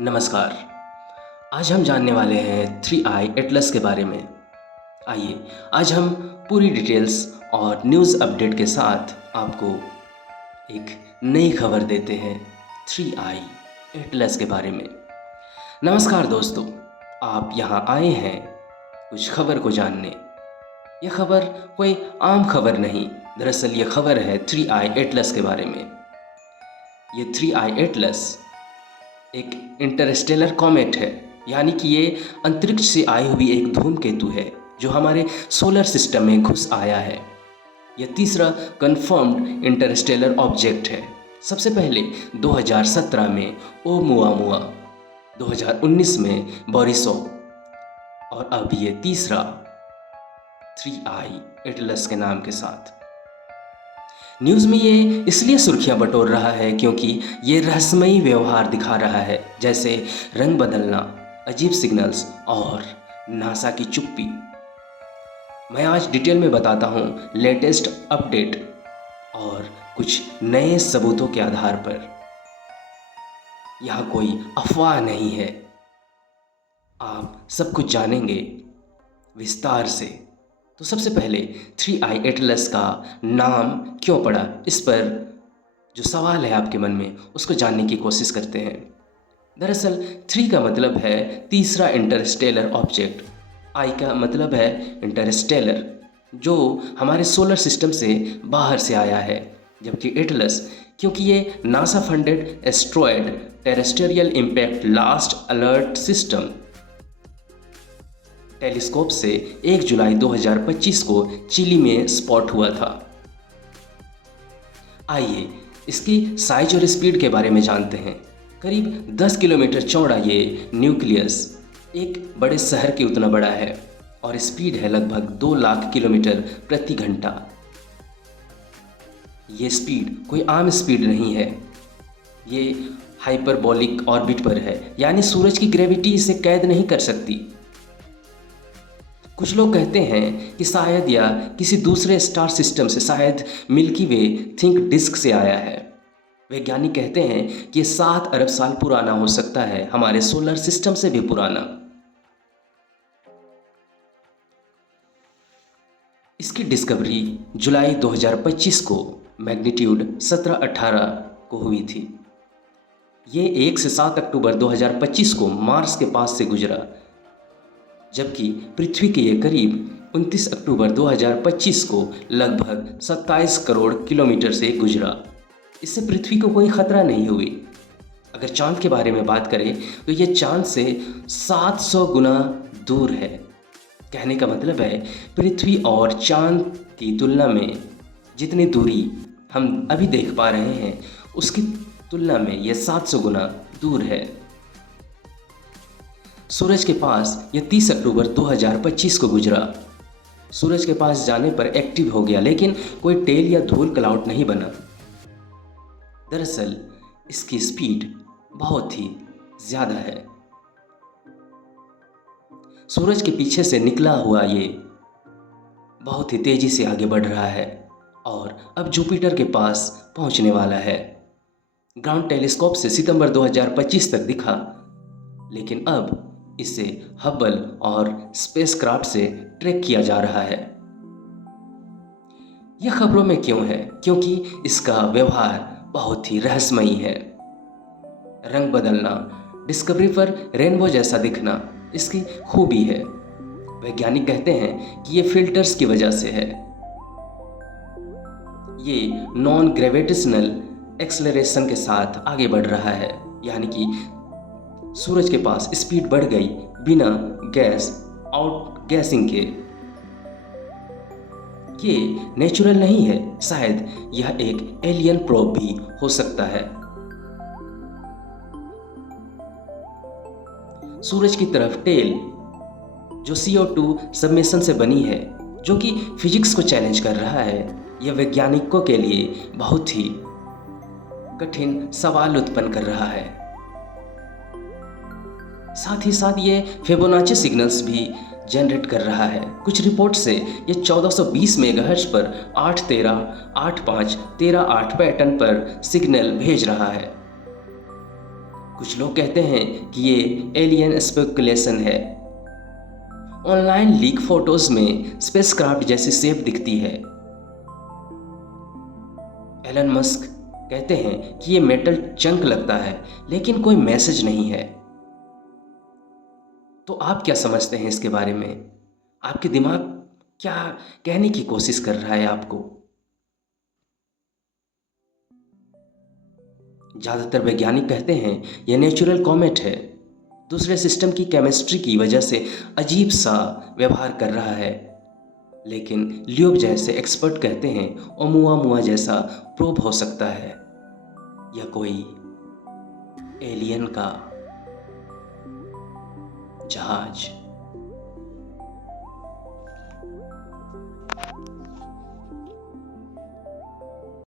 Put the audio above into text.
नमस्कार। आज हम जानने वाले हैं थ्री आई एटलस के बारे में। आइए आज हम पूरी डिटेल्स और न्यूज़ अपडेट के साथ आपको एक नई खबर देते हैं थ्री आई एटलस के बारे में। नमस्कार दोस्तों, आप यहाँ आए हैं कुछ खबर को जानने। यह खबर कोई आम खबर नहीं, दरअसल यह खबर है थ्री आई एटलस के बारे में। ये थ्री आई एटलस एक इंटरस्टेलर कॉमेट है, यानी कि ये अंतरिक्ष से आई हुई एक धूमकेतु है जो हमारे सोलर सिस्टम में घुस आया है। यह तीसरा कंफर्म्ड इंटरस्टेलर ऑब्जेक्ट है। सबसे पहले 2017 में ओमुआमुआ, 2019 में बोरिसोव और अब ये तीसरा थ्री आई एटलस के नाम के साथ। न्यूज़ में ये इसलिए सुर्खियां बटोर रहा है क्योंकि ये रहस्यमयी व्यवहार दिखा रहा है, जैसे रंग बदलना, अजीब सिग्नल्स और नासा की चुप्पी। मैं आज डिटेल में बताता हूँ लेटेस्ट अपडेट और कुछ नए सबूतों के आधार पर। यहाँ कोई अफवाह नहीं है, आप सब कुछ जानेंगे विस्तार से। तो सबसे पहले थ्री आई एटलस का नाम क्यों पड़ा, इस पर जो सवाल है आपके मन में उसको जानने की कोशिश करते हैं। दरअसल थ्री का मतलब है तीसरा इंटरस्टेलर ऑब्जेक्ट, आई का मतलब है इंटरस्टेलर जो हमारे सोलर सिस्टम से बाहर से आया है, जबकि एटलस क्योंकि ये NASA funded asteroid terrestrial impact last alert system telescope से 1 जुलाई 2025 को चिली में स्पॉट हुआ था। आइए इसकी साइज और स्पीड के बारे में जानते हैं। करीब 10 किलोमीटर चौड़ा ये न्यूक्लियस एक बड़े शहर के उतना बड़ा है और स्पीड है लगभग 2 लाख किलोमीटर प्रति घंटा। ये स्पीड कोई आम स्पीड नहीं है, ये हाइपरबोलिक ऑर्बिट पर है, यानी सूरज की ग्रेविटी इसे कैद नहीं कर सकती। कुछ लोग कहते हैं कि शायद या किसी दूसरे स्टार सिस्टम से, शायद मिल्की वे थिंक डिस्क से आया है। वैज्ञानिक कहते हैं कि ये 7 अरब साल पुराना हो सकता है, हमारे सोलर सिस्टम से भी पुराना। इसकी डिस्कवरी जुलाई 2025 को मैग्नीट्यूड 17-18 को हुई थी। ये 1 से 7 अक्टूबर 2025 को मार्स के पास से गुजरा, जबकि पृथ्वी के ये करीब 29 अक्टूबर 2025 को लगभग 27 करोड़ किलोमीटर से गुजरा। इससे पृथ्वी को कोई खतरा नहीं हुई। अगर चांद के बारे में बात करें तो ये चांद से 700 गुना दूर है। कहने का मतलब है पृथ्वी और चांद की तुलना में जितनी दूरी हम अभी देख पा रहे हैं उसकी तुलना में यह 700 गुना दूर है। सूरज के पास यह 30 अक्टूबर 2025 को गुजरा। सूरज के पास जाने पर एक्टिव हो गया, लेकिन कोई टेल या धूल क्लाउड नहीं बना। दरअसल इसकी स्पीड बहुत ही ज़्यादा है। सूरज के पीछे से निकला हुआ ये बहुत ही तेज़ी से आगे बढ़ रहा है और अब जुपिटर के पास पहुंचने वाला है। ग्राउंड टेलीस्कोप से सितंबर 2025 तक दिखा, लेकिन अब इसे हबल और स्पेसक्राफ्ट से ट्रैक किया जा रहा है। यह खबरों में क्यों है? क्योंकि इसका व्यवहार बहुत ही रहस्यमयी है। रंग बदलना, डिस्कवरी पर रेनबो जैसा दिखना इसकी खूबी है। वैज्ञानिक कहते हैं कि ये फिल्टर्स की वजह से है। ये नॉन ग्रेविटेशनल एक्सेलरेशन के साथ आगे बढ़ रहा है, यानी कि सूरज के पास स्पीड बढ़ गई बिना गैस आउट गैसिंग के। ये नेचुरल नहीं है, शायद यह एक एलियन प्रोब भी हो सकता है। सूरज की तरफ टेल जो CO2 सबमिशन से बनी है, जो कि फिजिक्स को चैलेंज कर रहा है, यह वैज्ञानिकों के लिए बहुत ही कठिन सवाल उत्पन्न कर रहा है। साथ ही साथ ये फिबोनाची सिग्नल्स भी जनरेट कर रहा है। कुछ रिपोर्ट से ये 1420 मेगाहर्ट्ज पर 813, 85, 13, 8 पैटर्न पर सिग्नल भेज रहा है। कुछ लोग कहते हैं कि ये एलियन स्पेकुलेशन है। ऑनलाइन लीक फोटोज में स्पेसक्राफ्ट जैसी शेप दिखती है। एलन मस्क कहते हैं कि ये मेटल चंक लगता है, लेकिन कोई मैसेज नहीं है। तो आप क्या समझते हैं इसके बारे में? आपके दिमाग क्या कहने की कोशिश कर रहा है आपको? ज़्यादातर वैज्ञानिक कहते हैं यह नेचुरल कॉमेट है, दूसरे सिस्टम की केमिस्ट्री की वजह से अजीब सा व्यवहार कर रहा है। लेकिन ल्यूब जैसे एक्सपर्ट कहते हैं ओमुआमुआ जैसा प्रोब हो सकता है, या कोई एलियन का जहाज।